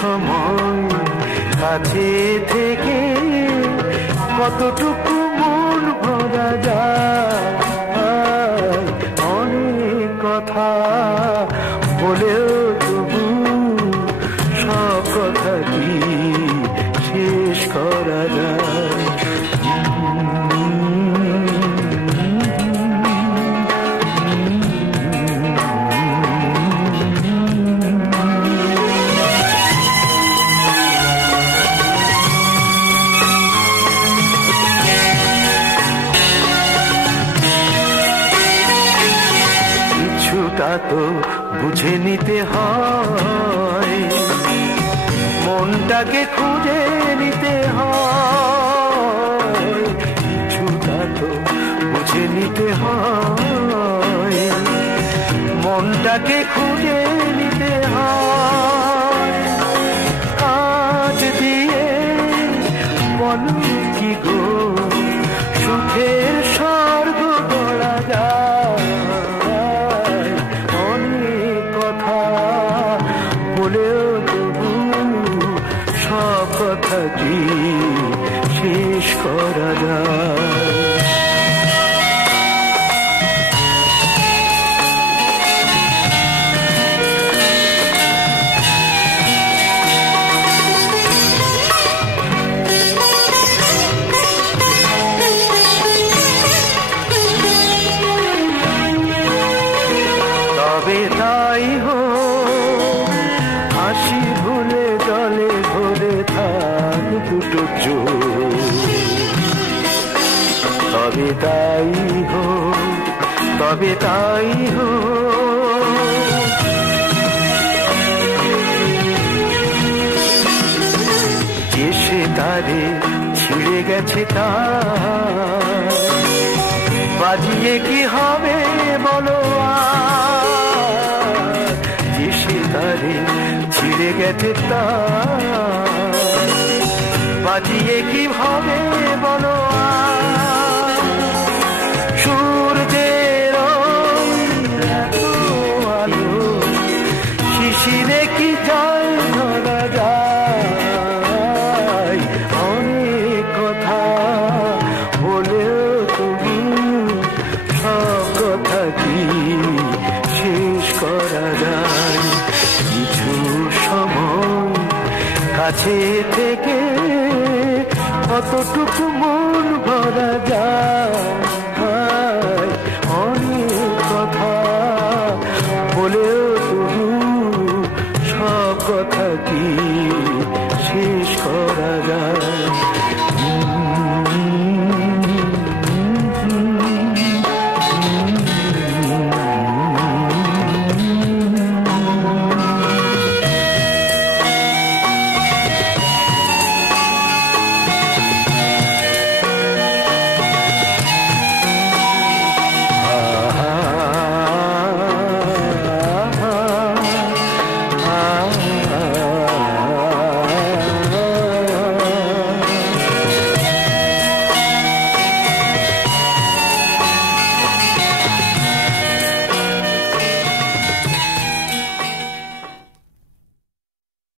সময় কাছে থেকে কতটুকু মন ভরা যায়, অনেক কথা বলেও তবু সব কথা কি শেষ করা যায়। কিছুটা তো বুঝে নিতে হয়, মনটাকে খুঁজে নিতে হয়। কিছুটা তো বুঝে নিতে হয়, মনটাকে খুঁজে নিতে হয়। কাজ দিয়ে বলো কি গো সুখের স্বর্গ গড়া যায়, অনেক কথা বলেও তবু সব কথা কি শেষ করা যায়। তবে তাই হোক, হাসি ভুলে জলে ভরে থাক দুটো চোখ। তবে তাই হোক, তবে তাই হোক, যে সে তারে ছিঁড়ে গেছে তার বাজিয়ে কি হবে বলো আর। যে সে তারে ছিঁড়ে গেছে তার বাজিয়ে কি হবে বলো আর। সূর্যের এত আলো শিশিরে কি জল ধরা যায়, অনেক কথা বলেও তুমি সব কথা কি শেষ করা যায়। কিছু সময় কাছে থেকে কতটুকু মন ভরা যায়, অনেক কথা বলেও তবু সব কথা কি শেষ করা যায়।